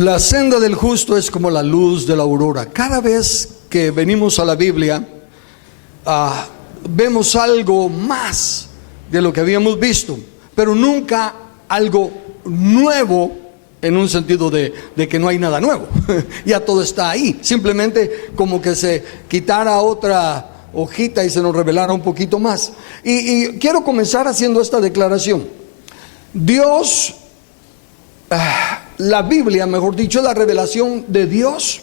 La senda del justo es como la luz de la aurora. Cada vez que venimos a la Biblia, vemos algo más de lo que habíamos visto, pero nunca algo nuevo en un sentido de que no hay nada nuevo. Ya todo está ahí, simplemente como que se quitara otra hojita y se nos revelara un poquito más. Y quiero comenzar haciendo esta declaración. Dios, la Biblia, mejor dicho, es la revelación de Dios,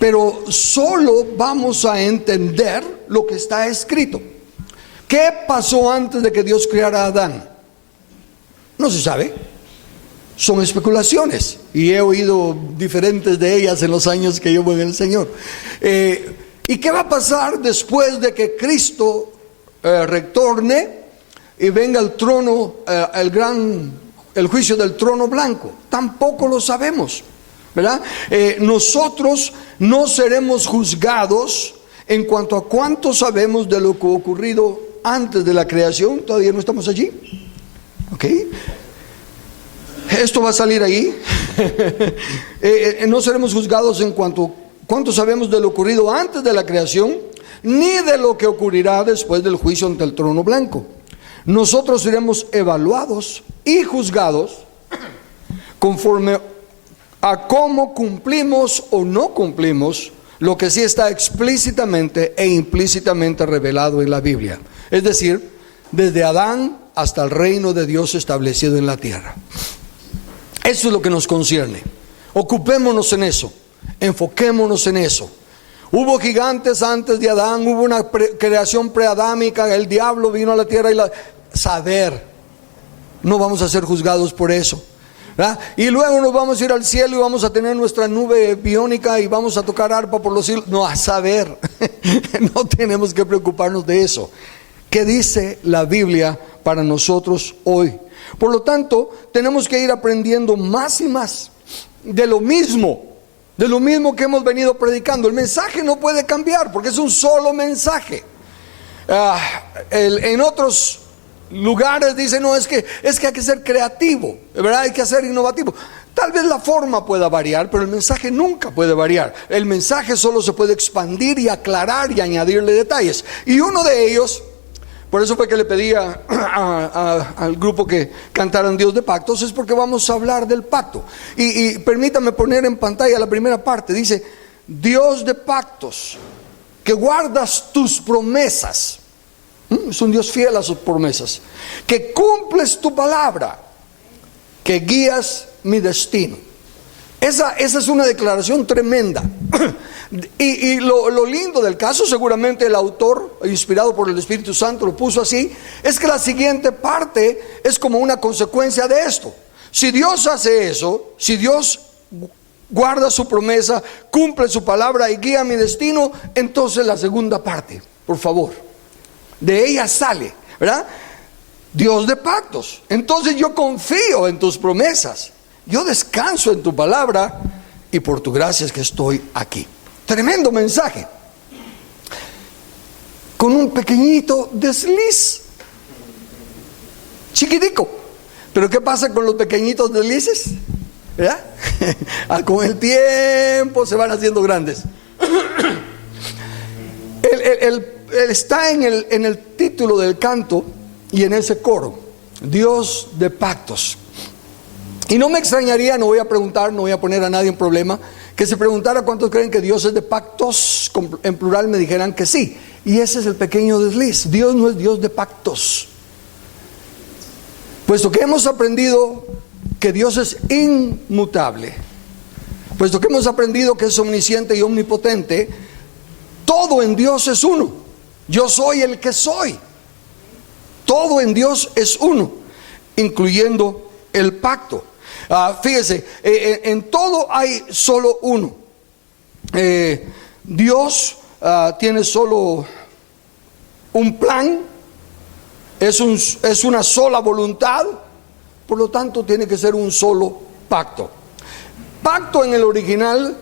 pero solo vamos a entender lo que está escrito. ¿Qué pasó antes de que Dios creara a Adán? No se sabe. Son especulaciones y he oído diferentes de ellas en los años que llevo en el Señor. ¿Y qué va a pasar después de que Cristo retorne y venga al trono, el juicio del trono blanco? Tampoco lo sabemos, ¿verdad? Nosotros no seremos juzgados en cuanto a cuánto sabemos de lo que ocurrido antes de la creación. Todavía no estamos allí, ¿ok? Esto va a salir ahí. No seremos juzgados en cuanto cuánto sabemos de lo ocurrido antes de la creación, ni de lo que ocurrirá después del juicio ante el trono blanco. Nosotros seremos evaluados y juzgados conforme a cómo cumplimos o no cumplimos lo que sí está explícitamente e implícitamente revelado en la Biblia. Es decir, desde Adán hasta el reino de Dios establecido en la tierra. Eso es lo que nos concierne. Ocupémonos en eso, enfoquémonos en eso. Hubo gigantes antes de Adán, hubo una creación preadámica, el diablo vino a la tierra y saber, no vamos a ser juzgados por eso, ¿verdad? Y luego nos vamos a ir al cielo y vamos a tener nuestra nube biónica y vamos a tocar arpa por los cielos. No, a saber. No tenemos que preocuparnos de eso. ¿Qué dice la Biblia para nosotros hoy? Por lo tanto, tenemos que ir aprendiendo más y más de lo mismo que hemos venido predicando. El mensaje no puede cambiar porque es un solo mensaje. En otros lugares dicen, no, es que hay que ser creativo, ¿verdad? Hay que ser innovativo. Tal vez la forma pueda variar, pero el mensaje nunca puede variar. El mensaje solo se puede expandir y aclarar y añadirle detalles. Y uno de ellos, por eso fue que le pedía al grupo que cantaran Dios de pactos, es porque vamos a hablar del pacto. Y permítame poner en pantalla la primera parte. Dice, Dios de pactos, que guardas tus promesas. Es un Dios fiel a sus promesas. Que cumples tu palabra, que guías mi destino. Esa es una declaración tremenda. Y lo lindo del caso, seguramente el autor, inspirado por el Espíritu Santo, lo puso así, es que la siguiente parte es como una consecuencia de esto. Si Dios hace eso, si Dios guarda su promesa, cumple su palabra y guía mi destino, entonces la segunda parte, por favor, de ella sale, ¿verdad? Dios de pactos. Entonces yo confío en tus promesas, yo descanso en tu palabra y por tu gracia es que estoy aquí. Tremendo mensaje, con un pequeñito desliz, chiquitico. Pero ¿qué pasa con los pequeñitos deslices? ¿Verdad? Con el tiempo se van haciendo grandes. Está en el título del canto y en ese coro, Dios de pactos. Y no me extrañaría, no voy a preguntar, no voy a poner a nadie en problema, que se preguntara cuántos creen que Dios es de pactos, en plural me dijeran que sí. Y ese es el pequeño desliz. Dios no es Dios de pactos. Puesto que hemos aprendido que Dios es inmutable, puesto que hemos aprendido que es omnisciente y omnipotente, todo en Dios es uno. Yo soy el que soy. Todo en Dios es uno, incluyendo el pacto. Fíjese, en todo hay solo uno. Dios tiene solo un plan, es una sola voluntad, por lo tanto tiene que ser un solo pacto. Pacto en el original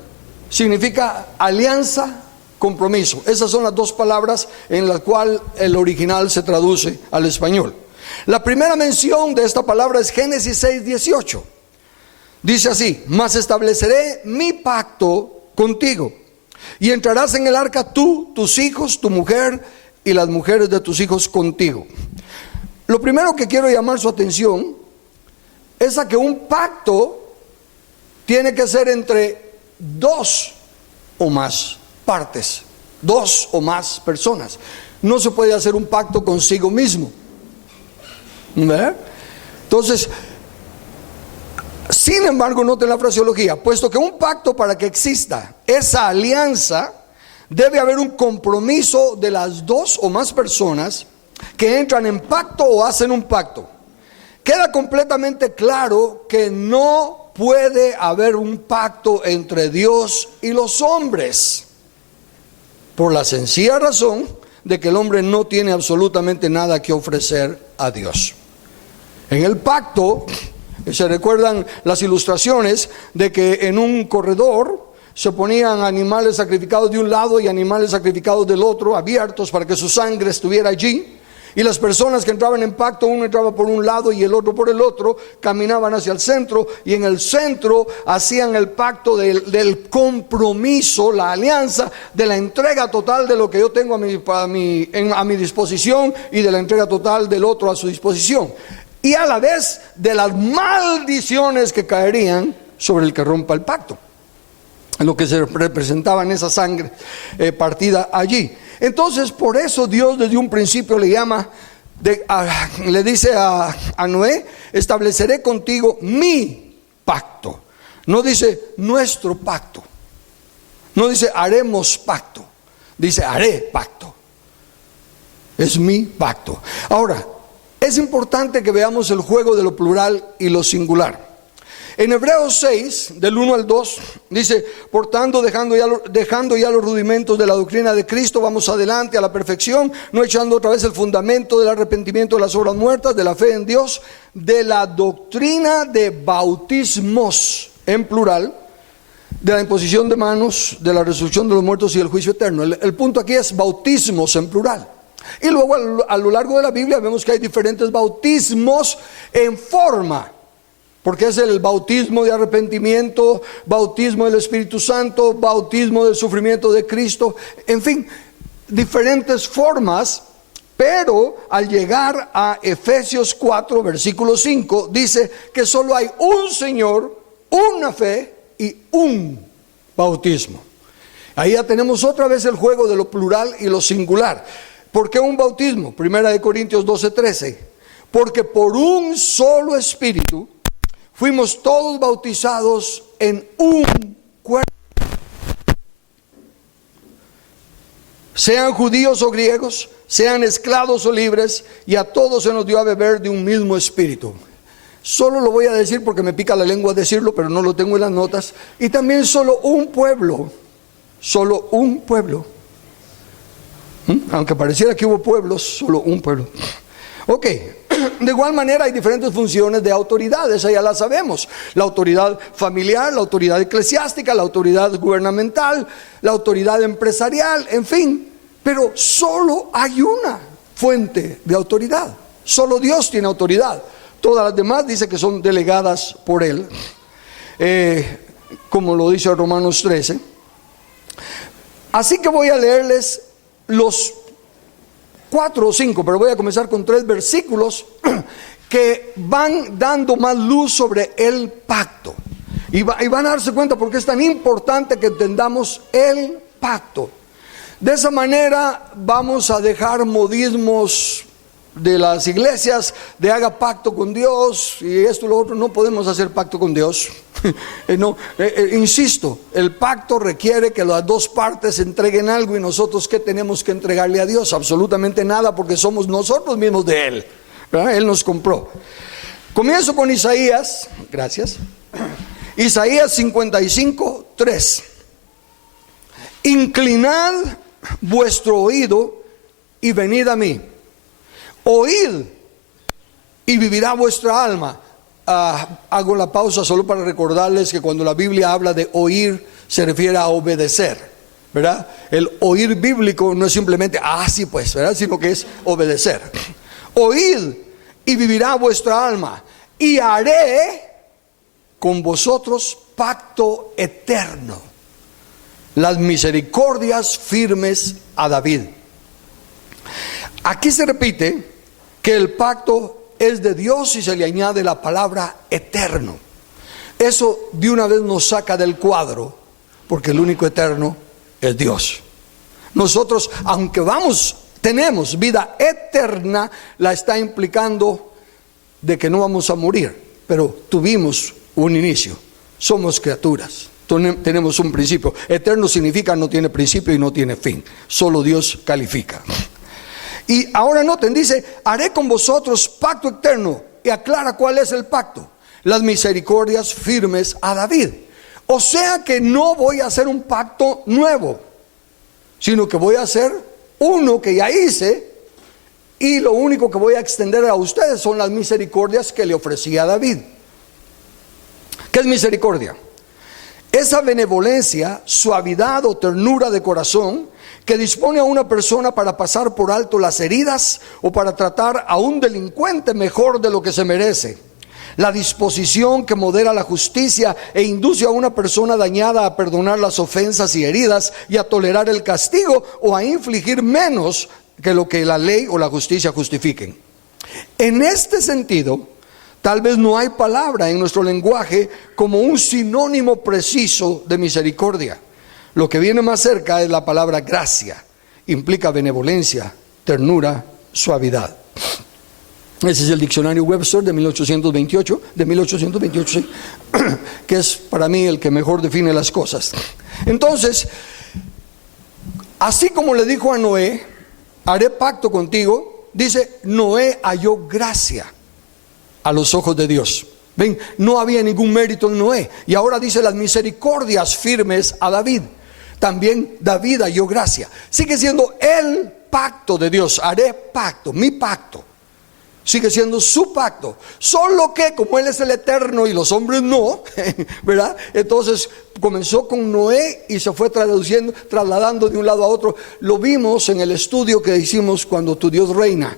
significa alianza, compromiso. Esas son las dos palabras en las cuales el original se traduce al español. La primera mención de esta palabra es Génesis 6:18. Dice así: mas estableceré mi pacto contigo, y entrarás en el arca tú, tus hijos, tu mujer y las mujeres de tus hijos contigo. Lo primero que quiero llamar su atención es a que un pacto tiene que ser entre dos o más partes, dos o más personas. No se puede hacer un pacto consigo mismo, ¿verdad? Entonces, sin embargo, noten la fraseología: puesto que un pacto, para que exista esa alianza, debe haber un compromiso de las dos o más personas que entran en pacto o hacen un pacto. Queda completamente claro que no puede haber un pacto entre Dios y los hombres, por la sencilla razón de que el hombre no tiene absolutamente nada que ofrecer a Dios. En el pacto, se recuerdan las ilustraciones de que en un corredor se ponían animales sacrificados de un lado y animales sacrificados del otro, abiertos para que su sangre estuviera allí. Y las personas que entraban en pacto, uno entraba por un lado y el otro por el otro, caminaban hacia el centro, y en el centro hacían el pacto del compromiso, la alianza de la entrega total de lo que yo tengo a mi disposición, y de la entrega total del otro a su disposición, y a la vez de las maldiciones que caerían sobre el que rompa el pacto, lo que se representaba en esa sangre partida allí. Entonces, por eso Dios desde un principio le dice a Noé: estableceré contigo mi pacto. No dice nuestro pacto, no dice haremos pacto, dice haré pacto. Es mi pacto. Ahora, es importante que veamos el juego de lo plural y lo singular. En Hebreos 6, del 1 al 2, dice: por tanto, dejando ya los rudimentos de la doctrina de Cristo, vamos adelante a la perfección, no echando otra vez el fundamento del arrepentimiento de las obras muertas, de la fe en Dios, de la doctrina de bautismos, en plural, de la imposición de manos, de la resurrección de los muertos y el juicio eterno. El punto aquí es bautismos en plural. Y luego a lo largo de la Biblia vemos que hay diferentes bautismos en forma, porque es el bautismo de arrepentimiento, bautismo del Espíritu Santo, bautismo del sufrimiento de Cristo, en fin, diferentes formas. Pero al llegar a Efesios 4, versículo 5, dice que solo hay un Señor, una fe y un bautismo. Ahí ya tenemos otra vez el juego de lo plural y lo singular. ¿Por qué un bautismo? Primera de Corintios 12, 13. Porque por un solo Espíritu fuimos todos bautizados en un cuerpo, sean judíos o griegos, sean esclavos o libres, y a todos se nos dio a beber de un mismo espíritu. Solo lo voy a decir porque me pica la lengua decirlo, pero no lo tengo en las notas. Y también solo un pueblo, solo un pueblo. Aunque pareciera que hubo pueblos, solo un pueblo. Ok, de igual manera hay diferentes funciones de autoridad, esa ya la sabemos: la autoridad familiar, la autoridad eclesiástica, la autoridad gubernamental, la autoridad empresarial, en fin. Pero solo hay una fuente de autoridad, solo Dios tiene autoridad. Todas las demás dice que son delegadas por Él, como lo dice Romanos 13. Así que voy a leerles los 4 o 5, pero voy a comenzar con 3 versículos que van dando más luz sobre el pacto, y van a darse cuenta por qué es tan importante que entendamos el pacto. De esa manera vamos a dejar modismos de las iglesias de haga pacto con Dios y esto y lo otro. No podemos hacer pacto con Dios. Insisto, el pacto requiere que las dos partes entreguen algo, y nosotros ¿qué tenemos que entregarle a Dios? Absolutamente nada, porque somos nosotros mismos de Él, ¿verdad? Él nos compró. Comienzo con Isaías, gracias. Isaías 55, 3. Inclinad vuestro oído y venid a mí. Oíd y vivirá vuestra alma. Hago la pausa solo para recordarles que cuando la Biblia habla de oír, se refiere a obedecer, ¿verdad? El oír bíblico no es simplemente sí pues, ¿verdad? Sino que es obedecer. Oíd y vivirá vuestra alma, y haré con vosotros pacto eterno, las misericordias firmes a David. Aquí se repite que el pacto es de Dios y se le añade la palabra eterno. Eso de una vez nos saca del cuadro, porque el único eterno es Dios. Nosotros, aunque tenemos vida eterna, la está implicando de que no vamos a morir, pero tuvimos un inicio, somos criaturas, tenemos un principio. Eterno significa no tiene principio y no tiene fin, solo Dios califica. Y ahora noten, dice, haré con vosotros pacto eterno, y aclara cuál es el pacto: las misericordias firmes a David. O sea que no voy a hacer un pacto nuevo, sino que voy a hacer uno que ya hice, y lo único que voy a extender a ustedes son las misericordias que le ofrecí a David. ¿Qué es misericordia? Esa benevolencia, suavidad o ternura de corazón que dispone a una persona para pasar por alto las heridas o para tratar a un delincuente mejor de lo que se merece. La disposición que modera la justicia e induce a una persona dañada a perdonar las ofensas y heridas y a tolerar el castigo o a infligir menos que lo que la ley o la justicia justifiquen. En este sentido, tal vez no hay palabra en nuestro lenguaje como un sinónimo preciso de misericordia. Lo que viene más cerca es la palabra gracia. Implica benevolencia, ternura, suavidad. Ese es el diccionario Webster de 1828, sí, que es para mí el que mejor define las cosas. Entonces, así como le dijo a Noé, haré pacto contigo, dice, Noé halló gracia a los ojos de Dios. Ven, no había ningún mérito en Noé. Y ahora dice las misericordias firmes a David. También David halló gracia. Sigue siendo el pacto de Dios. Haré pacto, mi pacto. Sigue siendo su pacto. Solo que como Él es el eterno y los hombres no, ¿verdad? Entonces comenzó con Noé y se fue trasladando de un lado a otro. Lo vimos en el estudio que hicimos cuando tu Dios reina.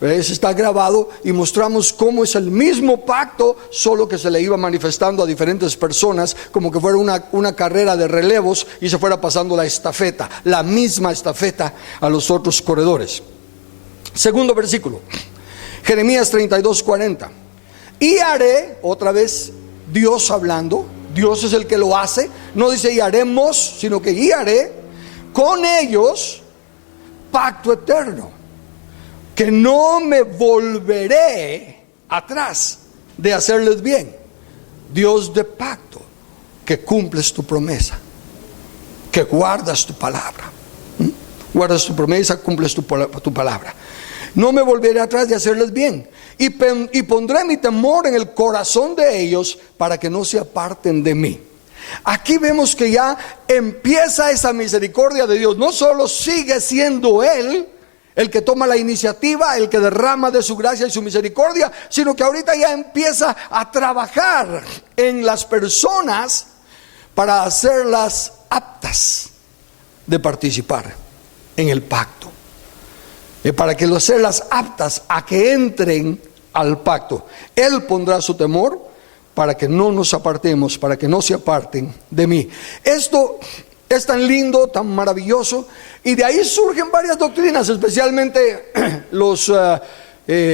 Eso está grabado y mostramos cómo es el mismo pacto, solo que se le iba manifestando a diferentes personas, como que fuera una carrera de relevos y se fuera pasando la estafeta, la misma estafeta a los otros corredores. Segundo versículo, Jeremías 32:40. Y haré, otra vez Dios hablando, Dios es el que lo hace, no dice y haremos, sino que y haré con ellos pacto eterno, que no me volveré atrás de hacerles bien. Dios de pacto, que cumples tu promesa, que guardas tu palabra. Guardas tu promesa, cumples tu palabra. No me volveré atrás de hacerles bien, y pondré mi temor en el corazón de ellos para que no se aparten de mí. Aquí vemos que ya empieza esa misericordia de Dios. No solo sigue siendo Él el que toma la iniciativa, el que derrama de su gracia y su misericordia, sino que ahorita ya empieza a trabajar en las personas para hacerlas aptas de participar en el pacto, para que hacerlas aptas a que entren al pacto. Él pondrá su temor para que no nos apartemos, para que no se aparten de mí. Esto es tan lindo, tan maravilloso, y de ahí surgen varias doctrinas, especialmente los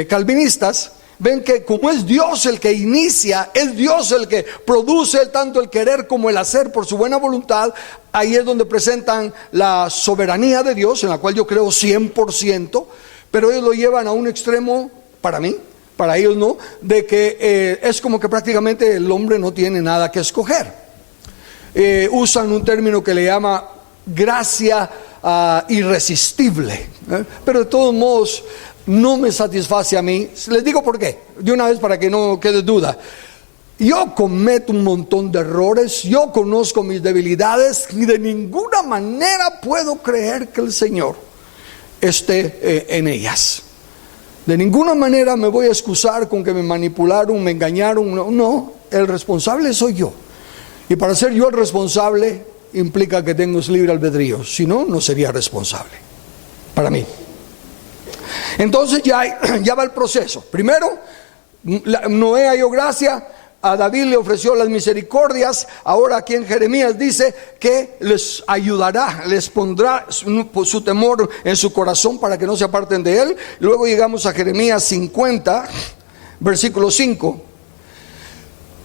calvinistas. Ven que como es Dios el que inicia, es Dios el que produce tanto el querer como el hacer por su buena voluntad. Ahí es donde presentan la soberanía de Dios, en la cual yo creo 100%, pero ellos lo llevan a un extremo, para mí, para ellos no, de que es como que prácticamente el hombre no tiene nada que escoger. Usan un término que le llama gracia irresistible, pero de todos modos no me satisface a mí. Les digo por qué, de una vez para que no quede duda. Yo cometo un montón de errores, yo conozco mis debilidades y de ninguna manera puedo creer que el Señor esté en ellas. De ninguna manera me voy a excusar con que me manipularon, me engañaron. No, el responsable soy yo. Y para ser yo el responsable implica que tengo libre albedrío. Si no, no sería responsable para mí. Entonces ya va el proceso. Primero, Noé halló gracia, a David le ofreció las misericordias, ahora aquí en Jeremías dice que les ayudará, les pondrá su temor en su corazón para que no se aparten de él. Luego llegamos a Jeremías 50, versículo 5.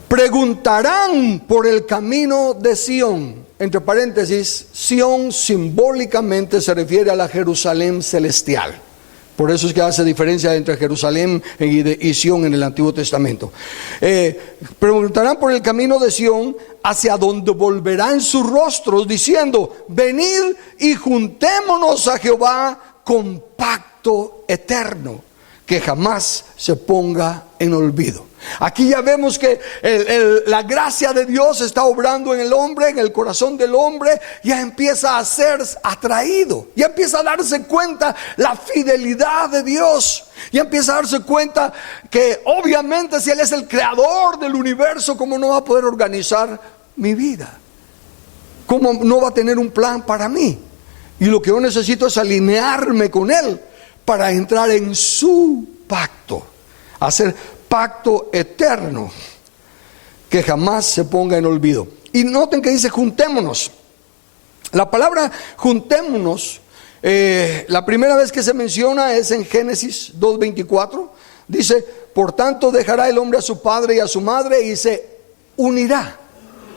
Preguntarán por el camino de Sión. Entre paréntesis, Sión simbólicamente se refiere a la Jerusalén celestial. Por eso es que hace diferencia entre Jerusalén y Sión en el Antiguo Testamento. Preguntarán por el camino de Sión, hacia donde volverán sus rostros, diciendo: venid y juntémonos a Jehová con pacto eterno, que jamás se ponga en olvido. Aquí ya vemos que la gracia de Dios está obrando en el hombre, en el corazón del hombre. Ya empieza a ser atraído, ya empieza a darse cuenta la fidelidad de Dios, ya empieza a darse cuenta que obviamente si Él es el creador del universo, ¿cómo no va a poder organizar mi vida? ¿Cómo no va a tener un plan para mí? Y lo que yo necesito es alinearme con Él para entrar en su pacto, hacer pacto eterno que jamás se ponga en olvido. Y noten que dice juntémonos. La palabra juntémonos, la primera vez que se menciona es en Génesis 2:24. Dice: por tanto dejará el hombre a su padre y a su madre y se unirá,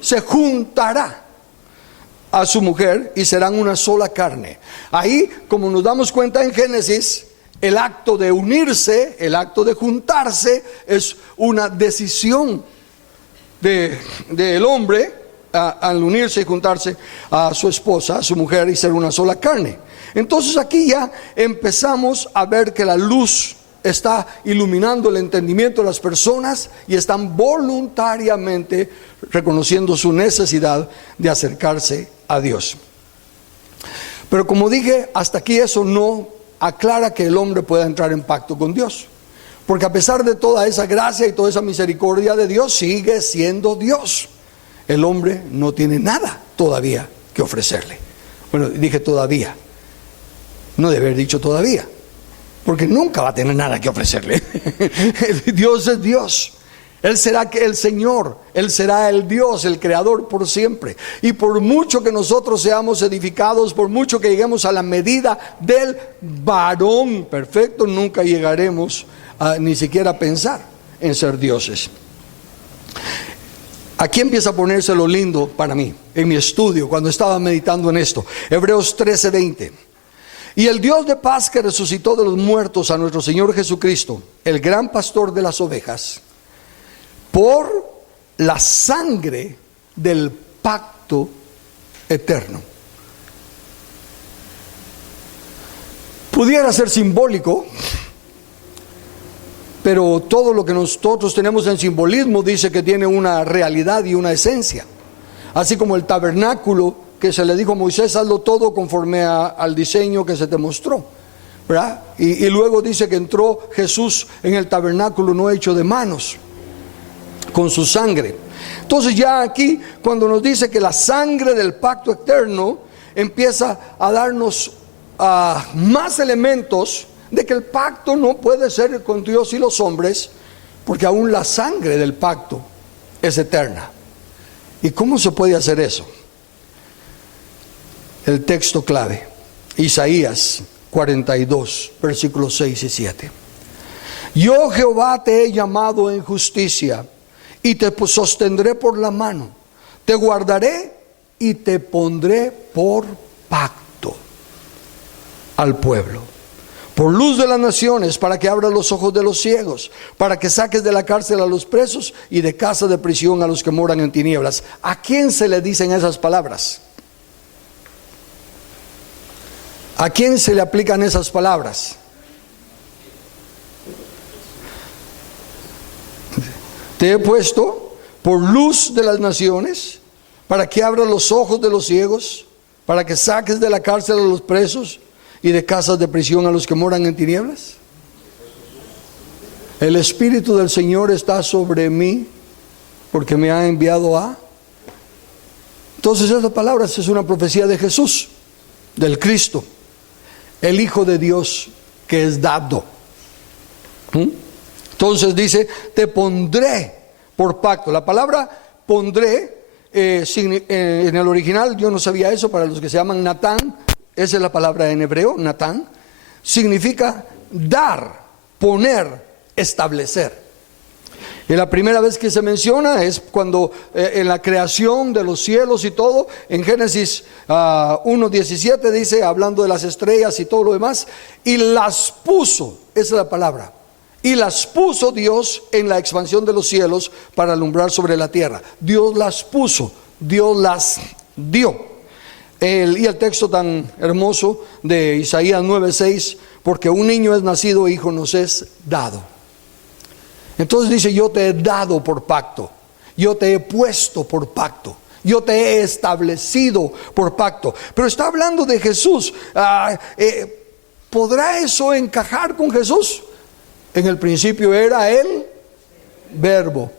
se juntará a su mujer y serán una sola carne. Ahí, como nos damos cuenta en Génesis, el acto de unirse, el acto de juntarse, es una decisión del hombre al unirse y juntarse a su esposa, a su mujer, y ser una sola carne. Entonces aquí ya empezamos a ver que la luz está iluminando el entendimiento de las personas y están voluntariamente reconociendo su necesidad de acercarse a Dios. Pero como dije, hasta aquí eso no aclara que el hombre pueda entrar en pacto con Dios, porque a pesar de toda esa gracia y toda esa misericordia de Dios, sigue siendo Dios. El hombre no tiene nada todavía que ofrecerle. Bueno, dije todavía, no debe haber dicho todavía, porque nunca va a tener nada que ofrecerle. Dios es Dios. Él será el Señor, Él será el Dios, el Creador por siempre. Y por mucho que nosotros seamos edificados, por mucho que lleguemos a la medida del varón perfecto, nunca llegaremos a ni siquiera pensar en ser dioses. Aquí empieza a ponerse lo lindo para mí, en mi estudio, cuando estaba meditando en esto. Hebreos 13:20. Y el Dios de paz, que resucitó de los muertos a nuestro Señor Jesucristo, el gran pastor de las ovejas, por la sangre del pacto eterno. Pudiera ser simbólico, pero todo lo que nosotros tenemos en simbolismo dice que tiene una realidad y una esencia. Así como el tabernáculo que se le dijo a Moisés: hazlo todo conforme al diseño que se te mostró, ¿verdad? Y luego dice que entró Jesús en el tabernáculo no hecho de manos, con su sangre. Entonces ya aquí, cuando nos dice que la sangre del pacto eterno, empieza a darnos más elementos de que el pacto no puede ser con Dios y los hombres, porque aún la sangre del pacto es eterna. ¿Y cómo se puede hacer eso? El texto clave, Isaías 42, versículos 6 y 7. Yo, Jehová, te he llamado en justicia y te sostendré por la mano, te guardaré y te pondré por pacto al pueblo, por luz de las naciones, para que abras los ojos de los ciegos, para que saques de la cárcel a los presos y de casa de prisión a los que moran en tinieblas. ¿A quién se le dicen esas palabras? ¿A quién se le aplican esas palabras? Te he puesto por luz de las naciones, para que abras los ojos de los ciegos, para que saques de la cárcel a los presos y de casas de prisión a los que moran en tinieblas. El Espíritu del Señor está sobre mí, porque me ha enviado a... Entonces esas palabras es una profecía de Jesús, del Cristo, el Hijo de Dios que es dado. Entonces dice: te pondré por pacto. La palabra pondré, en el original, yo no sabía eso, para los que se llaman Natán, esa es la palabra en hebreo, Natán, significa dar, poner, establecer. Y la primera vez que se menciona es cuando en la creación de los cielos y todo, en Génesis 1:17 dice, hablando de las estrellas y todo lo demás, y las puso, esa es la palabra, y las puso Dios en la expansión de los cielos para alumbrar sobre la tierra. Dios las puso, Dios las dio. Y el texto tan hermoso de Isaías 9:6, porque un niño es nacido, hijo nos es dado. Entonces dice, yo te he dado por pacto, yo te he puesto por pacto, yo te he establecido por pacto. Pero está hablando de Jesús. ¿Podrá eso encajar con Jesús? En el principio era el Verbo,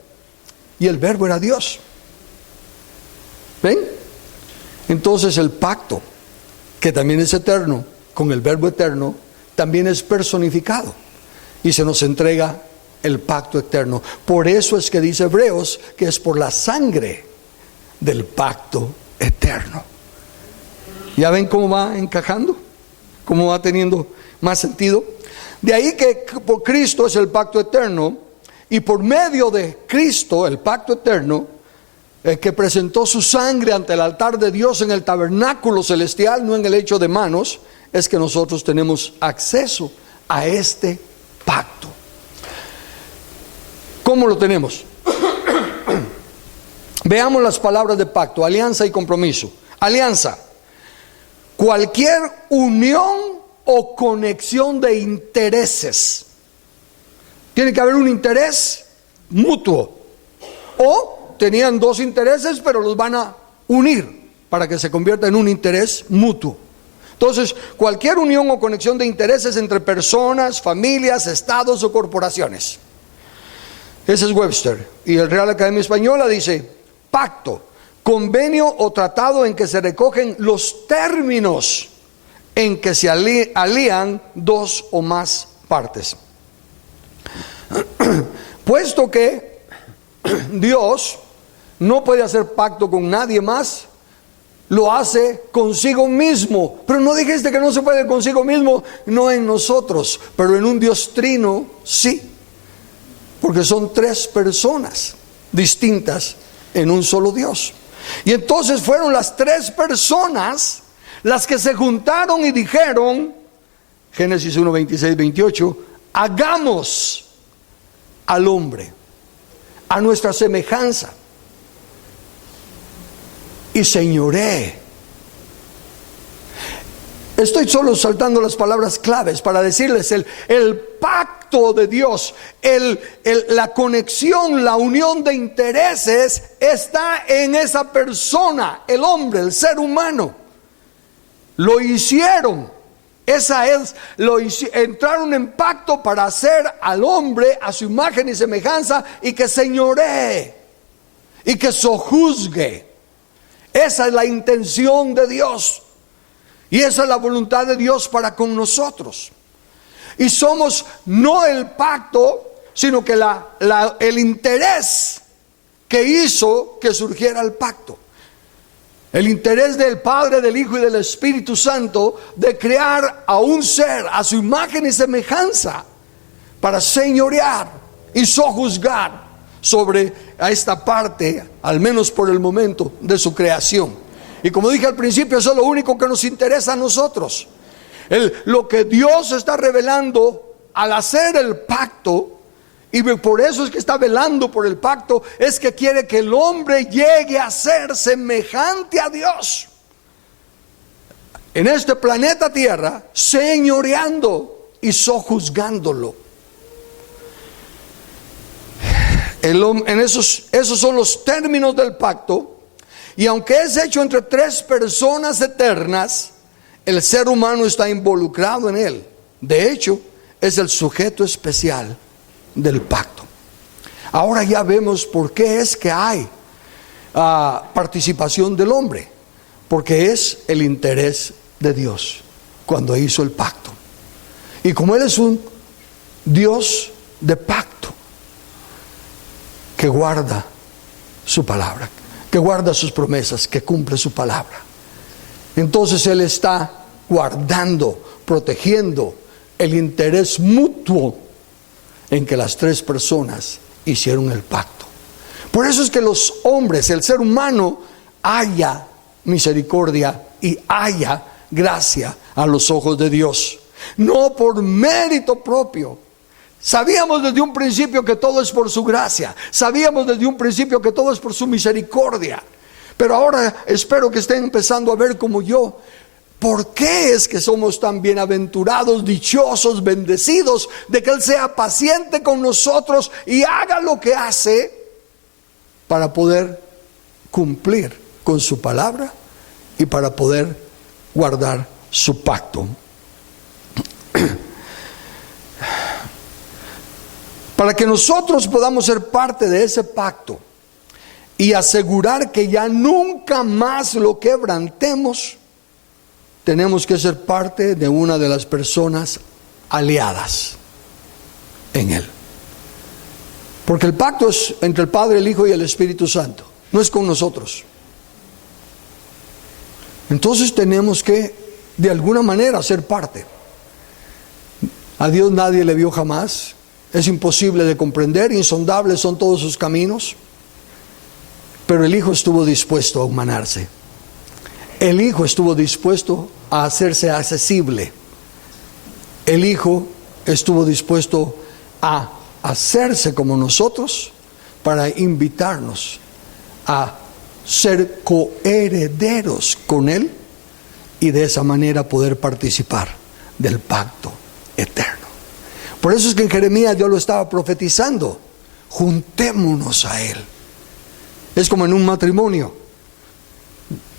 y el Verbo era Dios. ¿Ven? Entonces el pacto, que también es eterno, con el Verbo eterno, también es personificado, y se nos entrega el pacto eterno. Por eso es que dice Hebreos que es por la sangre del pacto eterno. ¿Ya ven cómo va encajando? ¿Cómo va teniendo más sentido? De ahí que por Cristo es el pacto eterno, y por medio de Cristo, el pacto eterno, el que presentó su sangre ante el altar de Dios en el tabernáculo celestial, no en el hecho de manos, es que nosotros tenemos acceso a este pacto. ¿Cómo lo tenemos? Veamos las palabras de pacto: alianza y compromiso. Alianza: cualquier unión o conexión de intereses. Tiene que haber un interés mutuo, o tenían dos intereses pero los van a unir para que se convierta en un interés mutuo. Entonces, cualquier unión o conexión de intereses entre personas, familias, estados o corporaciones. Ese es Webster. Y el Real Academia Española dice: pacto, convenio o tratado en que se recogen los términos en que se alían dos o más partes. Puesto que Dios no puede hacer pacto con nadie más, lo hace consigo mismo. Pero no dijiste que no se puede consigo mismo, no en nosotros, pero en un Dios trino sí, porque son tres personas distintas en un solo Dios. Y entonces fueron las tres personas las que se juntaron y dijeron, Génesis 1, 26, 28, hagamos al hombre a nuestra semejanza y señoree. Estoy solo saltando las palabras claves para decirles el pacto de Dios, la conexión, la unión de intereses está en esa persona, el hombre, el ser humano. Lo hicieron. Entraron en pacto para hacer al hombre a su imagen y semejanza, y que señoree y que sojuzgue. Esa es la intención de Dios, y esa es la voluntad de Dios para con nosotros. Y somos no el pacto, sino que el interés que hizo que surgiera el pacto. El interés del Padre, del Hijo y del Espíritu Santo de crear a un ser a su imagen y semejanza para señorear y sojuzgar sobre a esta parte, al menos por el momento, de su creación. Y como dije al principio, eso es lo único que nos interesa a nosotros. Lo que Dios está revelando al hacer el pacto, y por eso es que está velando por el pacto, es que quiere que el hombre llegue a ser semejante a Dios en este planeta Tierra, señoreando y sojuzgándolo. Esos son los términos del pacto. Y aunque es hecho entre tres personas eternas, el ser humano está involucrado en él. De hecho, es el sujeto especial del pacto. Ahora ya vemos por qué es que hay participación del hombre, porque es el interés de Dios cuando hizo el pacto. Y como Él es un Dios de pacto, que guarda su palabra, que guarda sus promesas, que cumple su palabra. Entonces Él está guardando, protegiendo el interés mutuo en que las tres personas hicieron el pacto. Por eso es que los hombres, el ser humano, haya misericordia y haya gracia a los ojos de Dios, no por mérito propio. Sabíamos desde un principio que todo es por su gracia, sabíamos desde un principio que todo es por su misericordia, pero ahora espero que estén empezando a ver como yo, ¿por qué es que somos tan bienaventurados, dichosos, bendecidos de que Él sea paciente con nosotros y haga lo que hace para poder cumplir con su palabra y para poder guardar su pacto? Para que nosotros podamos ser parte de ese pacto y asegurar que ya nunca más lo quebrantemos, tenemos que ser parte de una de las personas aliadas en Él. Porque el pacto es entre el Padre, el Hijo y el Espíritu Santo, no es con nosotros. Entonces tenemos que de alguna manera ser parte. A Dios nadie le vio jamás, es imposible de comprender, insondables son todos sus caminos, pero el Hijo estuvo dispuesto a humanarse. El Hijo estuvo dispuesto a hacerse accesible. El Hijo estuvo dispuesto a hacerse como nosotros para invitarnos a ser coherederos con Él y de esa manera poder participar del pacto eterno. Por eso es que en Jeremías Dios lo estaba profetizando: juntémonos a Él. Es como en un matrimonio.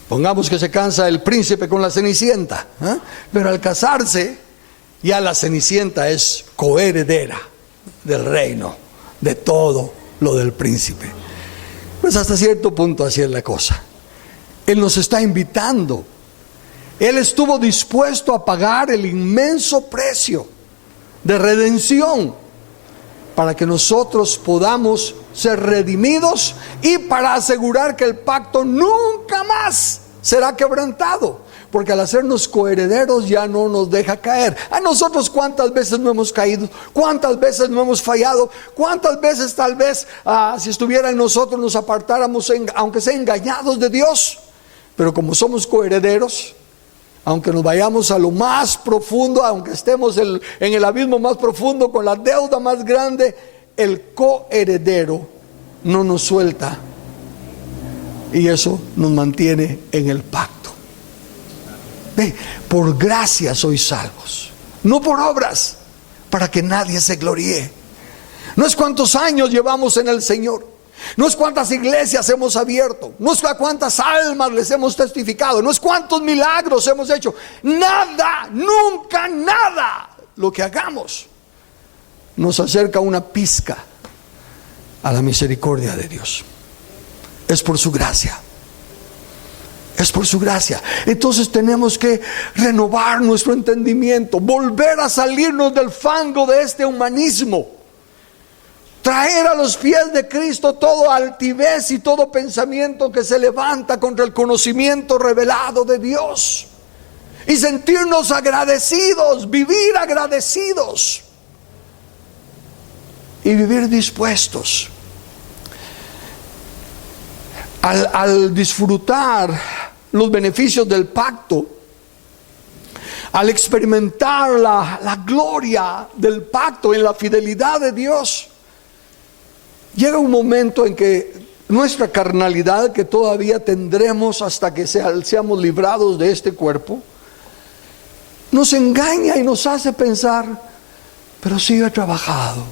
Pongamos que se casa el príncipe con la cenicienta, pero al casarse ya la cenicienta es coheredera del reino, de todo lo del príncipe. Pues hasta cierto punto así es la cosa. Él nos está invitando. Él estuvo dispuesto a pagar el inmenso precio de redención para que nosotros podamos ser redimidos y para asegurar que el pacto nunca más será quebrantado, porque al hacernos coherederos ya no nos deja caer. A nosotros cuántas veces no hemos caído, cuántas veces no hemos fallado, cuántas veces tal vez si estuviera en nosotros nos apartáramos, aunque sea engañados de Dios, pero como somos coherederos, aunque nos vayamos a lo más profundo, aunque estemos en el abismo más profundo con la deuda más grande, el coheredero no nos suelta y eso nos mantiene en el pacto. Por gracia sois salvos, no por obras, para que nadie se gloríe. No es cuántos años llevamos en el Señor, no es cuántas iglesias hemos abierto, no es cuántas almas les hemos testificado, no es cuántos milagros hemos hecho. Nada, nunca nada, lo que hagamos nos acerca una pizca a la misericordia de Dios. Es por su gracia. Es por su gracia. Entonces tenemos que renovar nuestro entendimiento, volver a salirnos del fango de este humanismo, traer a los pies de Cristo toda altivez y todo pensamiento que se levanta contra el conocimiento revelado de Dios y sentirnos agradecidos, vivir agradecidos y vivir dispuestos. Al disfrutar los beneficios del pacto, al experimentar la gloria del pacto en la fidelidad de Dios, llega un momento en que nuestra carnalidad, que todavía tendremos hasta que seamos librados de este cuerpo, nos engaña y nos hace pensar: pero sí, yo he trabajado,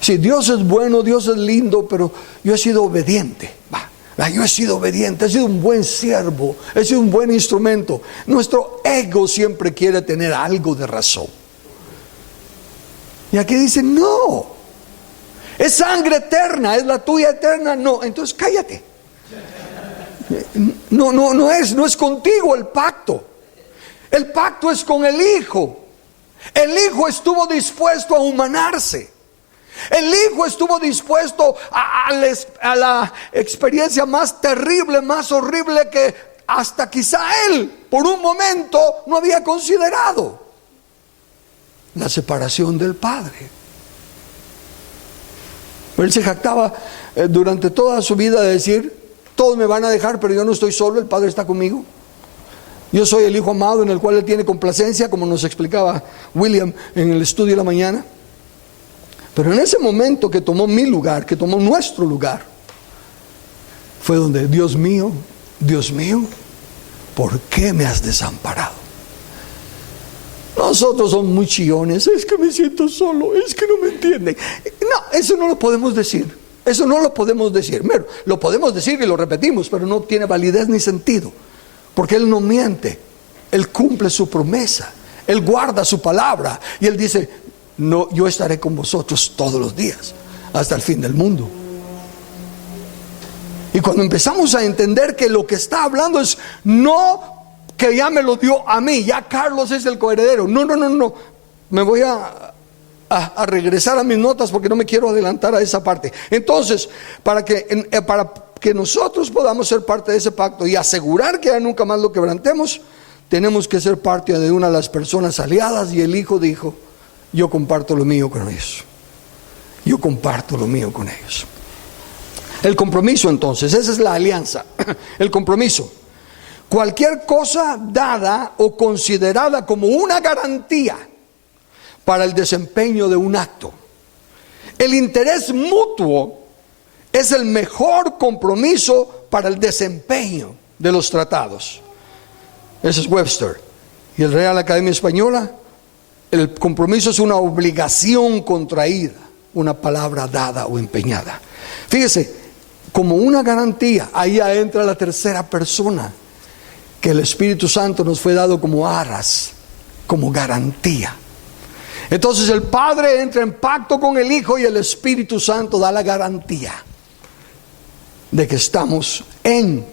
sí, Dios es bueno, Dios es lindo, pero yo he sido obediente. Yo he sido obediente, he sido un buen siervo, he sido un buen instrumento. Nuestro ego siempre quiere tener algo de razón. Y aquí dicen: no, es sangre eterna, es la tuya eterna. No, entonces cállate. No es contigo el pacto. El pacto es con el Hijo. El Hijo estuvo dispuesto a humanarse. El Hijo estuvo dispuesto a la experiencia más terrible, más horrible que hasta quizá Él por un momento no había considerado: la separación del Padre. Él se jactaba durante toda su vida de decir: todos me van a dejar, pero yo no estoy solo, el Padre está conmigo. Yo soy el Hijo amado en el cual Él tiene complacencia, como nos explicaba William en el estudio de la mañana. Pero en ese momento que tomó mi lugar, que tomó nuestro lugar, fue donde: Dios mío, ¿por qué me has desamparado? Nosotros somos muy chillones: es que me siento solo, es que no me entienden. No, eso no lo podemos decir. Eso no lo podemos decir. Mira, lo podemos decir y lo repetimos, pero no tiene validez ni sentido. Porque Él no miente. Él cumple su promesa. Él guarda su palabra. Y Él dice: no, yo estaré con vosotros todos los días, hasta el fin del mundo. Y cuando empezamos a entender que lo que está hablando es no que ya me lo dio a mí, ya Carlos es el coheredero. No. Me voy a regresar a mis notas porque no me quiero adelantar a esa parte. Entonces, para que nosotros podamos ser parte de ese pacto y asegurar que ya nunca más lo quebrantemos, tenemos que ser parte de una de las personas aliadas. Y el Hijo dijo: yo comparto lo mío con ellos. Yo comparto lo mío con ellos. El compromiso, entonces, esa es la alianza. El compromiso: cualquier cosa dada o considerada como una garantía para el desempeño de un acto. El interés mutuo es el mejor compromiso para el desempeño de los tratados. Ese es Webster. Y el Real Academia Española: el compromiso es una obligación contraída, una palabra dada o empeñada. Fíjese, como una garantía, ahí entra la tercera persona, que el Espíritu Santo nos fue dado como arras, como garantía. Entonces el Padre entra en pacto con el Hijo y el Espíritu Santo da la garantía de que estamos en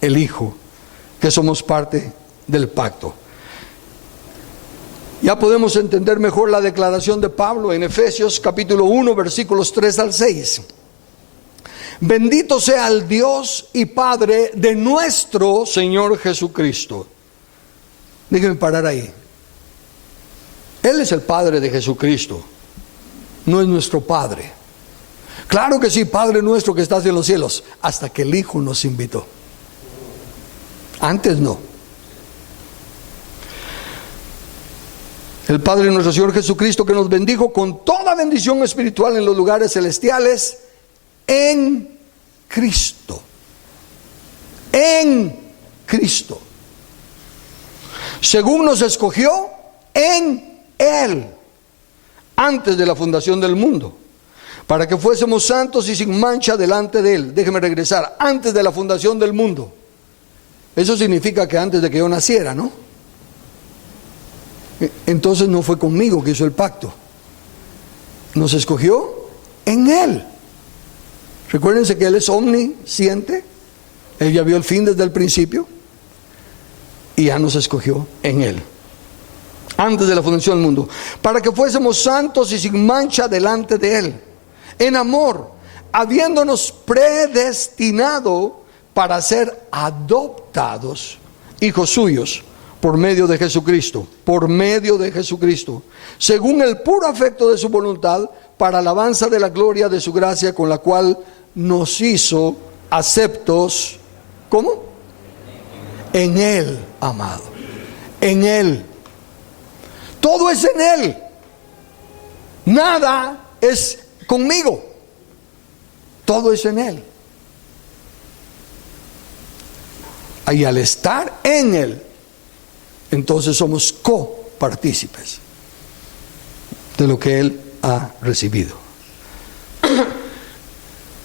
el Hijo, que somos parte del pacto. Ya podemos entender mejor la declaración de Pablo en Efesios capítulo 1, versículos 3 al 6. Bendito sea el Dios y Padre de nuestro Señor Jesucristo. Déjenme parar ahí. Él es el Padre de Jesucristo, no es nuestro Padre. Claro que sí, Padre nuestro que estás en los cielos, hasta que el Hijo nos invitó. Antes no. El Padre de nuestro Señor Jesucristo, que nos bendijo con toda bendición espiritual en los lugares celestiales en Cristo. En Cristo. Según nos escogió en Él, antes de la fundación del mundo, para que fuésemos santos y sin mancha delante de Él. Déjeme regresar: antes de la fundación del mundo. Eso significa que antes de que yo naciera, ¿no? Entonces no fue conmigo que hizo el pacto. Nos escogió en Él. Recuérdense que Él es omnisciente. Él ya vio el fin desde el principio y ya nos escogió en Él, antes de la fundación del mundo, para que fuésemos santos y sin mancha delante de Él, en amor, habiéndonos predestinado para ser adoptados hijos suyos por medio de Jesucristo, según el puro afecto de su voluntad, para alabanza de la gloria de su gracia, con la cual nos hizo aceptos. ¿Cómo? En Él, amado. En Él. Todo es en Él. Nada es conmigo. Todo es en Él. Y al estar en Él, entonces somos copartícipes de lo que Él ha recibido.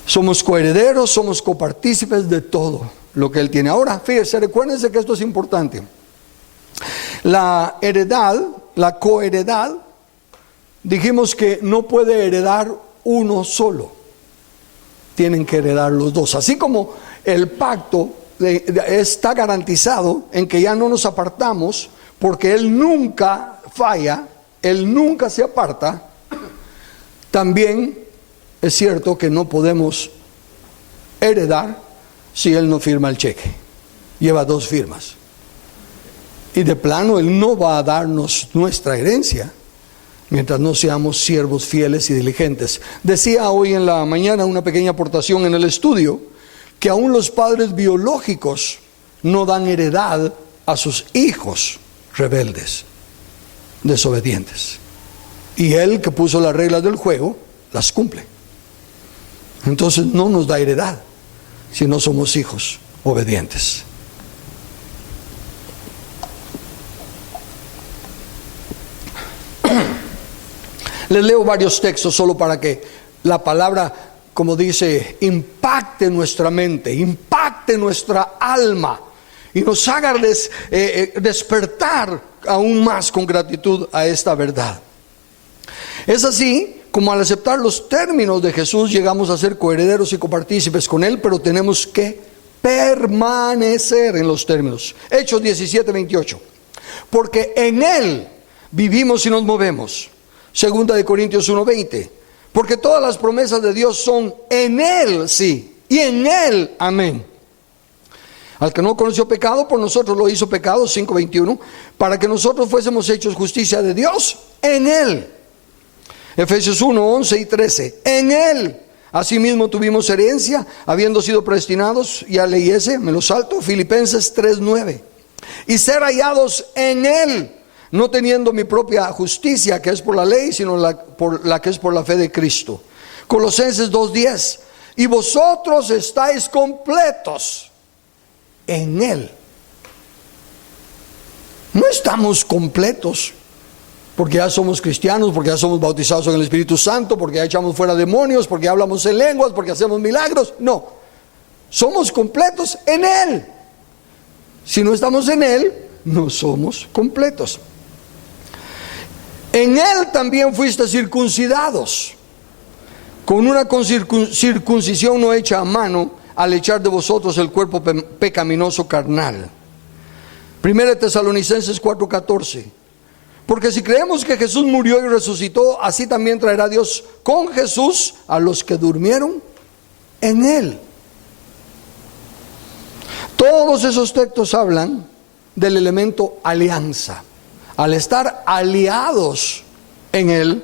Somos coherederos, somos copartícipes de todo lo que Él tiene. Ahora, fíjense, recuérdense que esto es importante. La heredad, la coheredad, dijimos que no puede heredar uno solo. Tienen que heredar los dos. Así como el pacto está garantizado en que ya no nos apartamos, porque Él nunca falla, Él nunca se aparta. También es cierto que no podemos heredar si Él no firma el cheque. Lleva 2 firmas. Y de plano Él no va a darnos nuestra herencia mientras no seamos siervos fieles y diligentes. Decía hoy en la mañana una pequeña aportación en el estudio que aún los padres biológicos no dan heredad a sus hijos rebeldes, desobedientes. Y Él, que puso las reglas del juego, las cumple. Entonces no nos da heredad si no somos hijos obedientes. Les leo varios textos solo para que la palabra, como dice, impacte nuestra mente, impacte nuestra alma y nos haga despertar aún más con gratitud a esta verdad. Es así como al aceptar los términos de Jesús llegamos a ser coherederos y copartícipes con Él, pero tenemos que permanecer en los términos. Hechos 17:28. Porque en Él vivimos y nos movemos. Segunda de Corintios 1:20. Porque todas las promesas de Dios son en Él sí, y en Él amén. Al que no conoció pecado, por nosotros lo hizo pecado, 5:21, para que nosotros fuésemos hechos justicia de Dios en Él. Efesios 1:11 y 13. En Él asimismo tuvimos herencia, habiendo sido predestinados, ya leí ese, me lo salto, Filipenses 3:9. Y ser hallados en Él, no teniendo mi propia justicia, que es por la ley, sino por la que es por la fe de Cristo. Colosenses 2:10. Y vosotros estáis completos en Él. No estamos completos porque ya somos cristianos, porque ya somos bautizados en el Espíritu Santo, porque ya echamos fuera demonios, porque hablamos en lenguas, porque hacemos milagros. No, somos completos en Él. Si no estamos en Él, no somos completos. En Él también fuiste circuncidados, con una circuncisión no hecha a mano, al echar de vosotros el cuerpo pecaminoso carnal. Primera de Tesalonicenses 4:14. Porque si creemos que Jesús murió y resucitó, así también traerá Dios con Jesús a los que durmieron en Él. Todos esos textos hablan del elemento alianza. Al estar aliados en Él,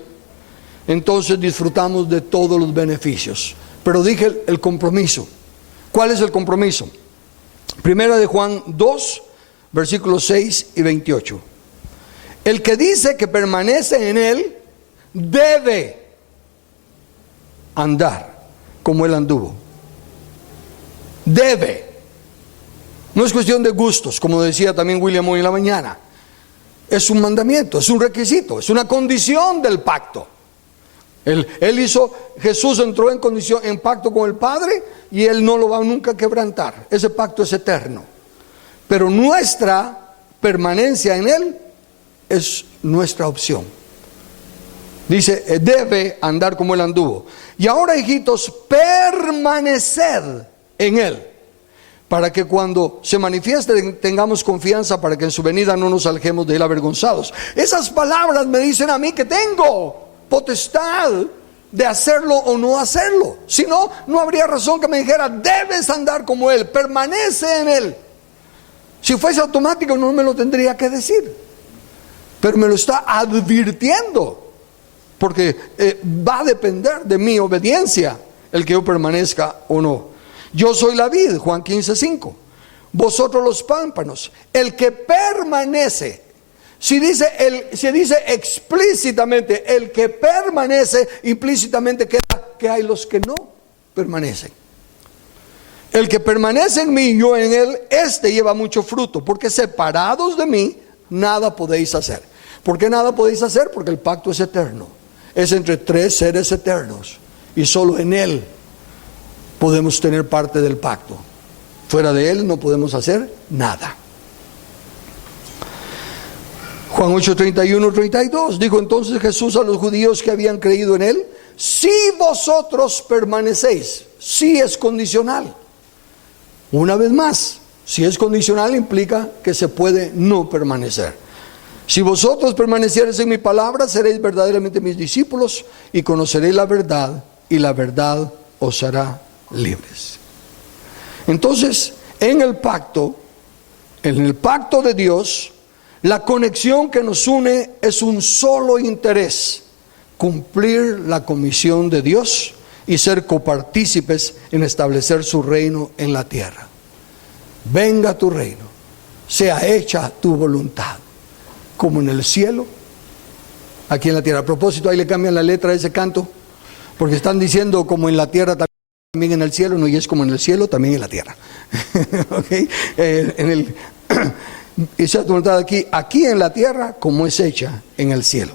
entonces disfrutamos de todos los beneficios. Pero dije el compromiso. ¿Cuál es el compromiso? Primera de Juan 2, versículos 6 y 28. El que dice que permanece en Él debe andar como Él anduvo. Debe. No es cuestión de gustos, como decía también William hoy en la mañana. Es un mandamiento, es un requisito, es una condición del pacto. Jesús entró en pacto con el Padre y Él no lo va nunca a quebrantar. Ese pacto es eterno. Pero nuestra permanencia en Él es nuestra opción. Dice, debe andar como Él anduvo. Y ahora, hijitos, permaneced en Él, para que cuando se manifieste tengamos confianza, para que en su venida no nos alejemos de Él avergonzados. Esas palabras me dicen a mí que tengo potestad de hacerlo o no hacerlo. Si no, no habría razón que me dijera, debes andar como Él, permanece en Él. Si fuese automático no me lo tendría que decir, pero me lo está advirtiendo, porque va a depender de mi obediencia el que yo permanezca o no. Yo soy la vid, Juan 15:5. Vosotros los pámpanos. El que permanece, si dice explícitamente el que permanece, implícitamente queda que hay los que no permanecen. El que permanece en mí y yo en él, este lleva mucho fruto, porque separados de mí nada podéis hacer. ¿Por qué nada podéis hacer? Porque el pacto es eterno, es entre 3 seres eternos y solo en Él podemos tener parte del pacto. Fuera de Él no podemos hacer nada. Juan 8:31-32 dijo entonces Jesús a los judíos que habían creído en Él: si vosotros permanecéis. Si es condicional. Una vez más, si es condicional implica que se puede no permanecer. Si vosotros permaneciereis en mi palabra, seréis verdaderamente mis discípulos y conoceréis la verdad, y la verdad os hará libres. Entonces, en el pacto de Dios, la conexión que nos une es un solo interés: cumplir la comisión de Dios y ser copartícipes en establecer su reino en la tierra. Venga tu reino, sea hecha tu voluntad, como en el cielo, aquí en la tierra. A propósito, ahí le cambian la letra a ese canto, porque están diciendo como en la tierra también en el cielo, no, y es como en el cielo también en la tierra. ¿Okay? Esa voluntad aquí en la tierra como es hecha en el cielo.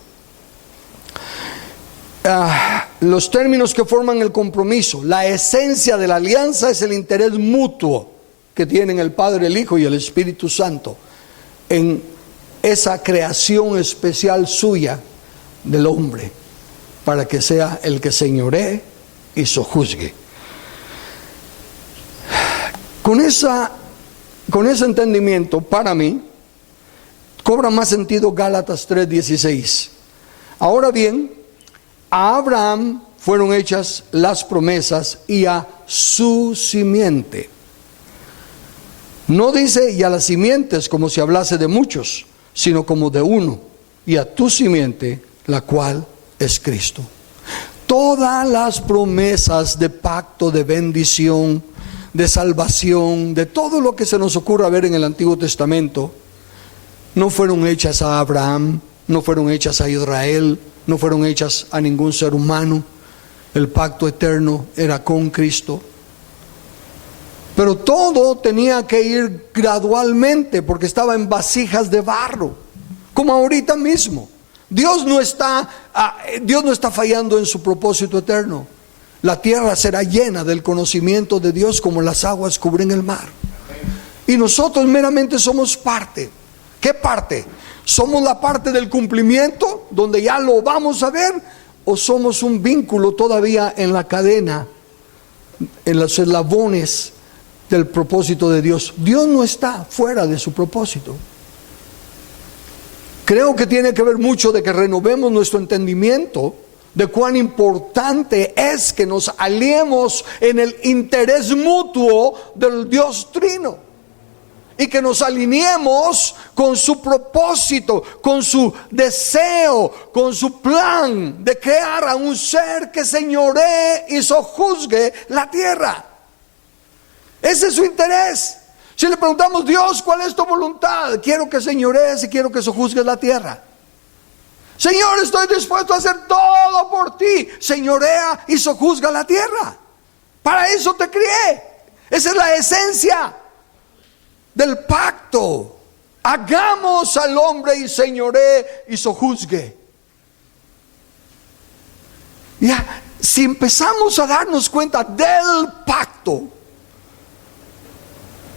Los términos que forman el compromiso, la esencia de la alianza es el interés mutuo que tienen el Padre, el Hijo y el Espíritu Santo en esa creación especial suya del hombre, para que sea el que señoree y sojuzgue. Con ese entendimiento, para mí, cobra más sentido Gálatas 3:16. Ahora bien, a Abraham fueron hechas las promesas y a su simiente. No dice y a las simientes como si hablase de muchos, sino como de uno, y a tu simiente, la cual es Cristo. Todas las promesas de pacto, de bendición, de salvación, de todo lo que se nos ocurra ver en el Antiguo Testamento, no fueron hechas a Abraham, no fueron hechas a Israel, no fueron hechas a ningún ser humano. El pacto eterno era con Cristo. Pero todo tenía que ir gradualmente, porque estaba en vasijas de barro, como ahorita mismo. Dios no está fallando en su propósito eterno. La tierra será llena del conocimiento de Dios como las aguas cubren el mar. Y nosotros meramente somos parte. ¿Qué parte? ¿Somos la parte del cumplimiento, donde ya lo vamos a ver? ¿O somos un vínculo todavía en la cadena, en los eslabones del propósito de Dios? Dios no está fuera de su propósito. Creo que tiene que ver mucho de que renovemos nuestro entendimiento de cuán importante es que nos aliemos en el interés mutuo del Dios Trino, y que nos alineemos con su propósito, con su deseo, con su plan de crear a un ser que señoree y sojuzgue la tierra. Ese es su interés. Si le preguntamos: Dios, ¿cuál es tu voluntad? Quiero que señorees y quiero que sojuzgues la tierra. Señor, estoy dispuesto a hacer todo por ti. Señorea y sojuzga la tierra. Para eso te crié. Esa es la esencia del pacto. Hagamos al hombre y señoree y sojuzgue. Ya, si empezamos a darnos cuenta del pacto,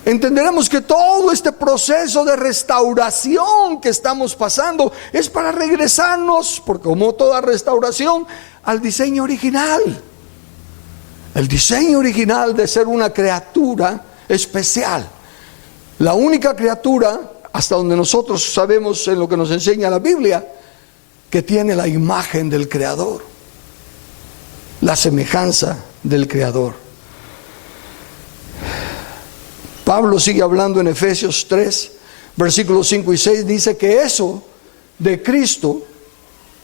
entenderemos que todo este proceso de restauración que estamos pasando es para regresarnos, porque como toda restauración, al diseño original. El diseño original de ser una criatura especial. La única criatura, hasta donde nosotros sabemos en lo que nos enseña la Biblia, que tiene la imagen del Creador, la semejanza del Creador. Pablo sigue hablando en Efesios 3, versículos 5 y 6, dice que eso de Cristo,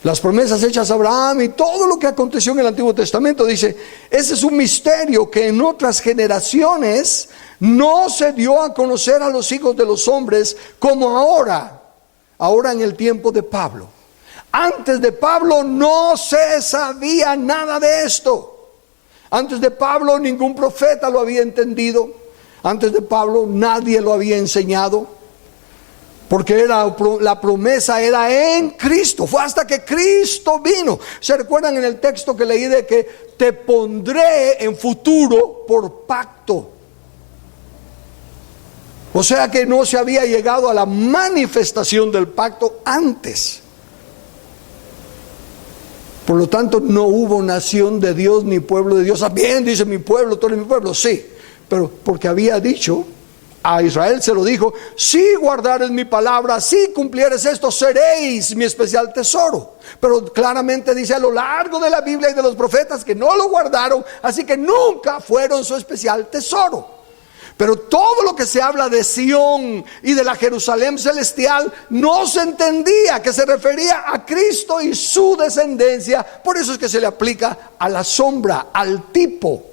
las promesas hechas a Abraham y todo lo que aconteció en el Antiguo Testamento, dice, ese es un misterio que en otras generaciones no se dio a conocer a los hijos de los hombres como ahora en el tiempo de Pablo. Antes de Pablo no se sabía nada de esto. Antes de Pablo ningún profeta lo había entendido. Antes de Pablo nadie lo había enseñado, porque la promesa era en Cristo. Fue hasta que Cristo vino. ¿Se recuerdan en el texto que leí de que te pondré en futuro por pacto? O sea que no se había llegado a la manifestación del pacto antes. Por lo tanto, no hubo nación de Dios ni pueblo de Dios. Bien, dice mi pueblo, tú eres mi pueblo, sí. Pero porque había dicho A Israel se lo dijo: si guardares mi palabra, si cumplieres esto, seréis mi especial tesoro. Pero claramente dice a lo largo de la Biblia y de los profetas que no lo guardaron, así que nunca fueron su especial tesoro. Pero todo lo que se habla de Sión y de la Jerusalén celestial no se entendía que se refería a Cristo y su descendencia. Por eso es que se le aplica a la sombra, al tipo.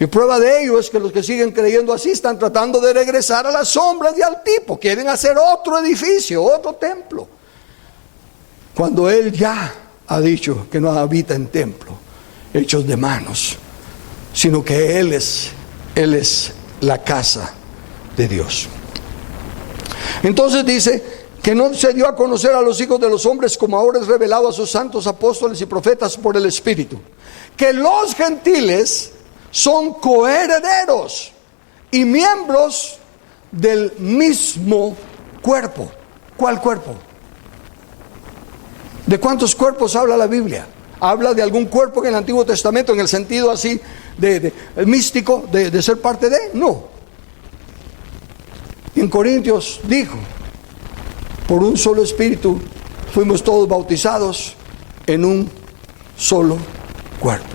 Y prueba de ello es que los que siguen creyendo así están tratando de regresar a las sombras y al tipo. Quieren hacer otro edificio, otro templo, cuando Él ya ha dicho que no habita en templo hechos de manos, sino que Él es la casa de Dios. Entonces dice que no se dio a conocer a los hijos de los hombres como ahora es revelado a sus santos apóstoles y profetas por el Espíritu, que los gentiles son coherederos y miembros del mismo cuerpo. ¿Cuál cuerpo? ¿De cuántos cuerpos habla la Biblia? ¿Habla de algún cuerpo en el Antiguo Testamento en el sentido así de místico de ser parte de? No. En Corintios dijo: por un solo espíritu fuimos todos bautizados en un solo cuerpo.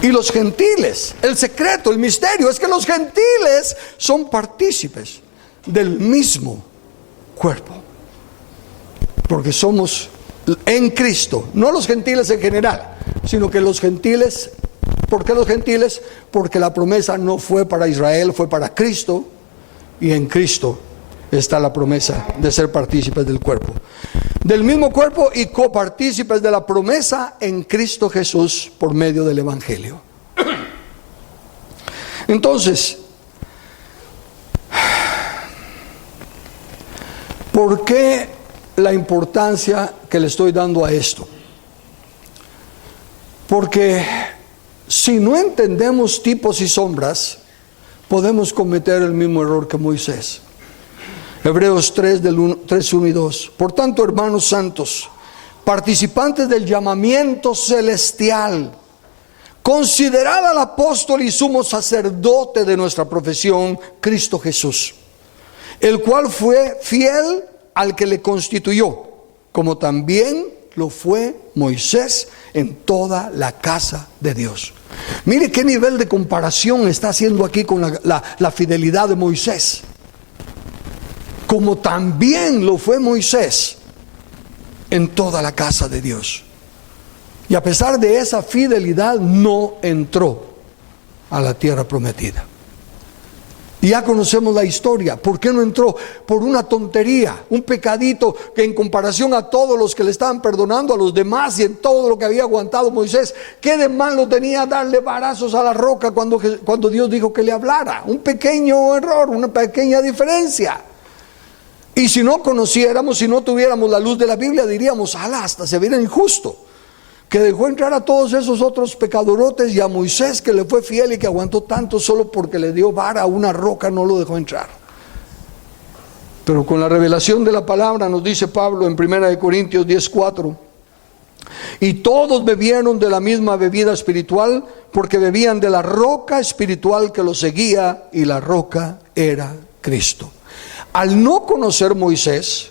Y los gentiles, el secreto, el misterio es que los gentiles son partícipes del mismo cuerpo, porque somos en Cristo, no los gentiles en general, sino que los gentiles. ¿Por qué los gentiles? Porque la promesa no fue para Israel, fue para Cristo, y en Cristo está la promesa de ser partícipes del cuerpo, del mismo cuerpo, y copartícipes de la promesa en Cristo Jesús por medio del Evangelio. Entonces, ¿por qué la importancia que le estoy dando a esto? Porque si no entendemos tipos y sombras, podemos cometer el mismo error que Moisés. Hebreos 3, 1 y 2. Por tanto, hermanos santos, participantes del llamamiento celestial, considerad al apóstol y sumo sacerdote de nuestra profesión, Cristo Jesús, el cual fue fiel al que le constituyó, como también lo fue Moisés en toda la casa de Dios. Mire qué nivel de comparación está haciendo aquí con la fidelidad de Moisés. Como también lo fue Moisés en toda la casa de Dios. Y a pesar de esa fidelidad no entró a la tierra prometida. Y ya conocemos la historia. ¿Por qué no entró? Por una tontería, un pecadito que en comparación a todos los que le estaban perdonando a los demás y en todo lo que había aguantado Moisés, ¿qué de malo tenía darle varazos a la roca cuando Dios dijo que le hablara? Un pequeño error, una pequeña diferencia. Y si no conociéramos, si no tuviéramos la luz de la Biblia, diríamos: ala, hasta se viera injusto que dejó entrar a todos esos otros pecadorotes, y a Moisés, que le fue fiel y que aguantó tanto, solo porque le dio vara a una roca no lo dejó entrar. Pero con la revelación de la palabra nos dice Pablo en 1 Corintios 10:4: y todos bebieron de la misma bebida espiritual, porque bebían de la roca espiritual que los seguía, y la roca era Cristo. Al no conocer Moisés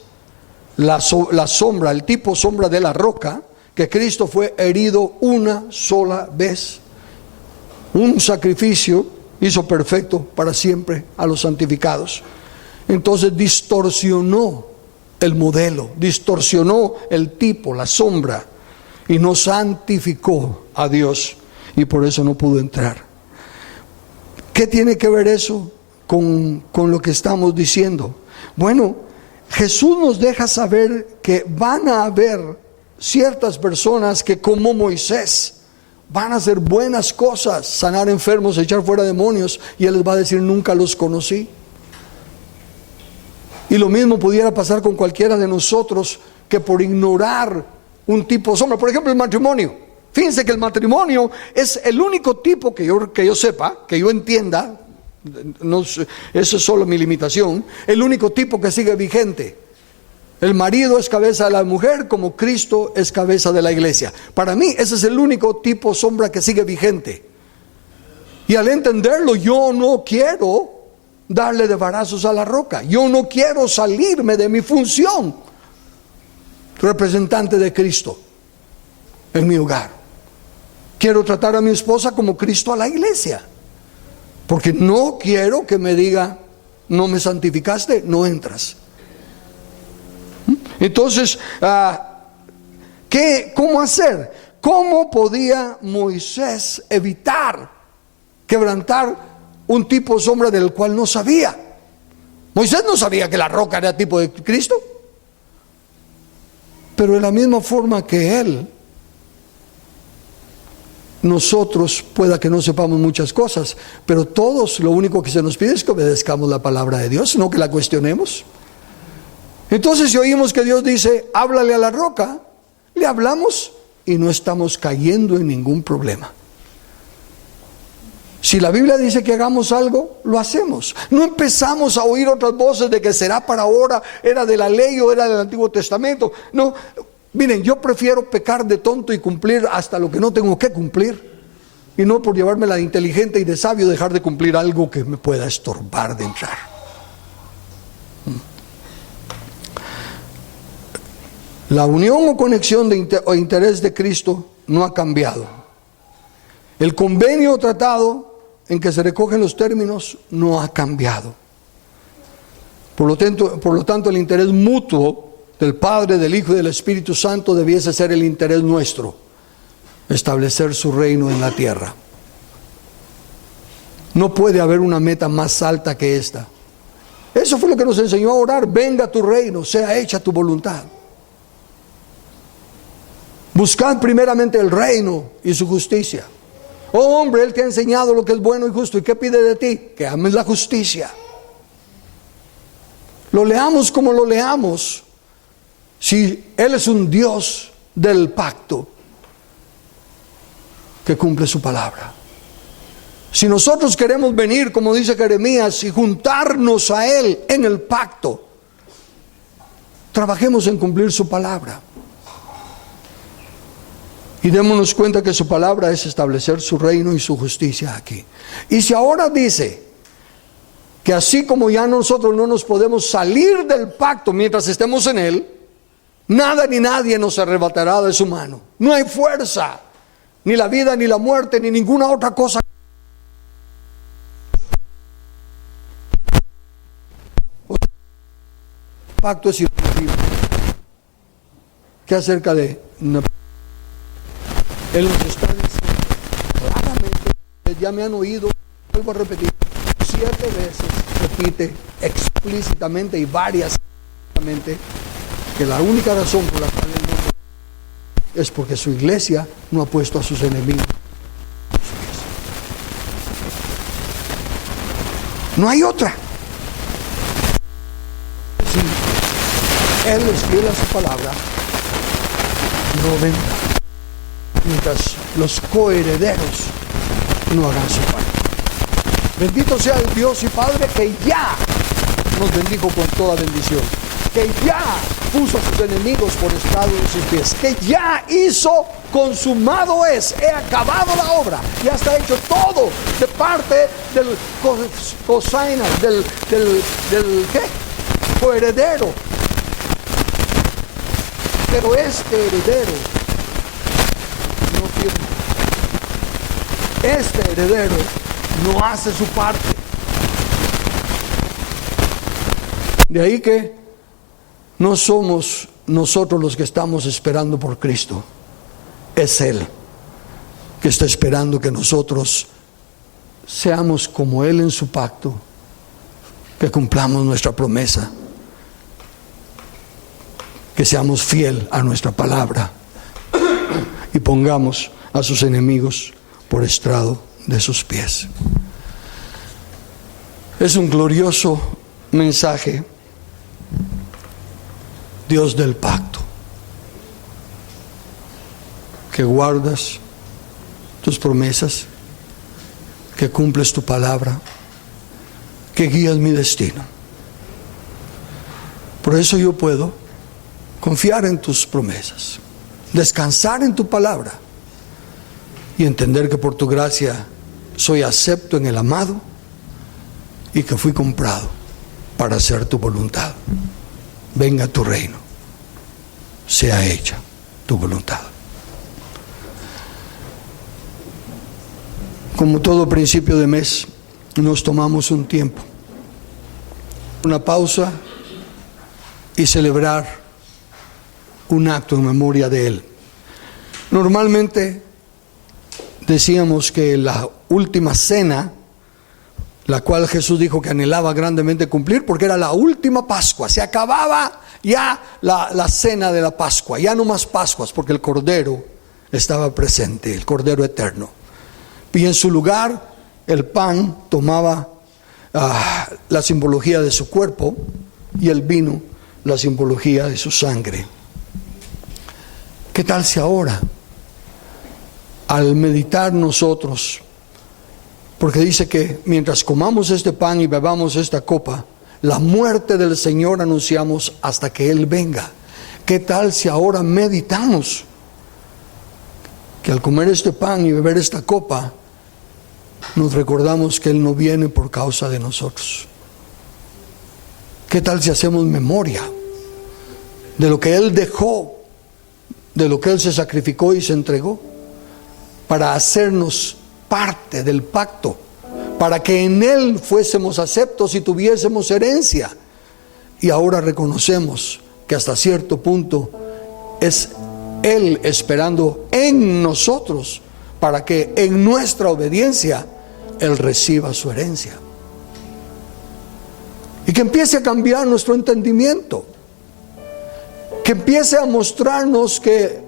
la sombra, el tipo sombra de la roca, que Cristo fue herido una sola vez, un sacrificio hizo perfecto para siempre a los santificados, entonces distorsionó el modelo, distorsionó el tipo, la sombra, y no santificó a Dios, y por eso no pudo entrar. ¿Qué tiene que ver eso con lo que estamos diciendo? Bueno, Jesús nos deja saber que van a haber ciertas personas que, como Moisés, van a hacer buenas cosas, sanar enfermos, echar fuera demonios, y Él les va a decir: nunca los conocí. Y lo mismo pudiera pasar con cualquiera de nosotros, que por ignorar un tipo de sombra, por ejemplo el matrimonio. Fíjense que el matrimonio es el único tipo que yo sepa, que yo entienda, no, eso es solo mi limitación, el único tipo que sigue vigente. El marido es cabeza de la mujer, como Cristo es cabeza de la iglesia. Para mí ese es el único tipo sombra que sigue vigente. Y al entenderlo, yo no quiero darle de varazos a la roca. Yo no quiero salirme de mi función, representante de Cristo en mi hogar. Quiero tratar a mi esposa como Cristo a la iglesia, porque no quiero que me diga: no me santificaste, no entras. Entonces, ¿cómo hacer? ¿Cómo podía Moisés evitar quebrantar un tipo de sombra del cual no sabía? Moisés no sabía que la roca era tipo de Cristo, pero de la misma forma que él, nosotros pueda que no sepamos muchas cosas, pero todos lo único que se nos pide es que obedezcamos la palabra de Dios, no que la cuestionemos. Entonces, si oímos que Dios dice: háblale a la roca, le hablamos y no estamos cayendo en ningún problema. Si la Biblia dice que hagamos algo, lo hacemos. No empezamos a oír otras voces de que será para ahora, era de la ley o era del Antiguo Testamento. No, miren, yo prefiero pecar de tonto y cumplir hasta lo que no tengo que cumplir, y no por llevármela de inteligente y de sabio dejar de cumplir algo que me pueda estorbar de entrar. La unión o conexión o interés de Cristo no ha cambiado. El convenio o tratado en que se recogen los términos no ha cambiado. Por lo tanto, el interés mutuo del Padre, del Hijo y del Espíritu Santo debiese ser el interés nuestro: establecer su reino en la tierra. No puede haber una meta más alta que esta. Eso fue lo que nos enseñó a orar: venga tu reino, sea hecha tu voluntad. Buscad primeramente el reino y su justicia. Oh hombre, Él te ha enseñado lo que es bueno y justo. ¿Y qué pide de ti? Que ames la justicia. Lo leamos como lo leamos, si Él es un Dios del pacto que cumple su palabra. Si nosotros queremos venir, como dice Jeremías, y juntarnos a Él en el pacto, trabajemos en cumplir su palabra. Y démonos cuenta que su palabra es establecer su reino y su justicia aquí. Y si ahora dice que así como ya nosotros no nos podemos salir del pacto mientras estemos en él, nada ni nadie nos arrebatará de su mano. No hay fuerza, ni la vida, ni la muerte, ni ninguna otra cosa. El pacto es irrompible. ¿Qué acerca de? Él nos está diciendo claramente, ya me han oído, vuelvo a repetir, 7 veces repite explícitamente y varias que la única razón por la cual Él no es porque su iglesia no ha puesto a sus enemigos. No hay otra. Si Él es fiel a su palabra, no vendrá mientras los coherederos no hagan su parte. Bendito sea el Dios y Padre que ya nos bendijo con toda bendición, que ya puso a sus enemigos por estrado de sus pies, que ya hizo, consumado es, he acabado la obra, ya está hecho todo de parte del cosainas, del ¿qué? Coheredero. Pero este heredero no firma. Este heredero no hace su parte. De ahí que no somos nosotros los que estamos esperando por Cristo. Es Él que está esperando que nosotros seamos como Él en su pacto, que cumplamos nuestra promesa, que seamos fiel a nuestra palabra y pongamos a sus enemigos por estrado de sus pies. Es un glorioso mensaje, Dios del pacto, que guardas tus promesas, que cumples tu palabra, que guías mi destino. Por eso yo puedo confiar en tus promesas, descansar en tu palabra y entender que por tu gracia soy acepto en el amado, y que fui comprado para hacer tu voluntad. Venga tu reino, sea hecha tu voluntad. Como todo principio de mes, nos tomamos un tiempo, una pausa y celebrar un acto en memoria de Él. Normalmente decíamos que la última cena, la cual Jesús dijo que anhelaba grandemente cumplir, porque era la última Pascua, se acababa ya la cena de la Pascua, ya no más Pascuas, porque el Cordero estaba presente, el Cordero eterno. Y en su lugar el pan tomaba la simbología de su cuerpo y el vino la simbología de su sangre. ¿Qué tal si ahora, al meditar nosotros, porque dice que mientras comamos este pan y bebamos esta copa, la muerte del Señor anunciamos hasta que Él venga? ¿Qué tal si ahora meditamos que al comer este pan y beber esta copa, nos recordamos que Él no viene por causa de nosotros? ¿Qué tal si hacemos memoria de lo que Él dejó, de lo que Él se sacrificó y se entregó para hacernos parte del pacto, para que en Él fuésemos aceptos y tuviésemos herencia? Y ahora reconocemos que hasta cierto punto es Él esperando en nosotros para que en nuestra obediencia Él reciba su herencia. Y que empiece a cambiar nuestro entendimiento, que empiece a mostrarnos que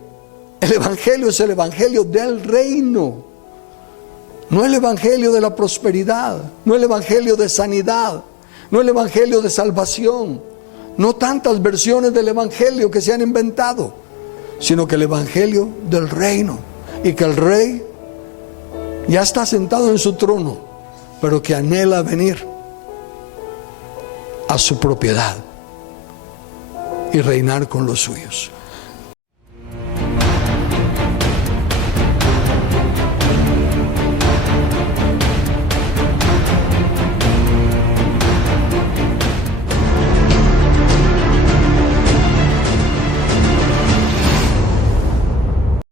el Evangelio es el Evangelio del reino, no el Evangelio de la prosperidad, no el Evangelio de sanidad, no el Evangelio de salvación, no tantas versiones del Evangelio que se han inventado, sino que el Evangelio del reino, y que el Rey ya está sentado en su trono, pero que anhela venir a su propiedad y reinar con los suyos.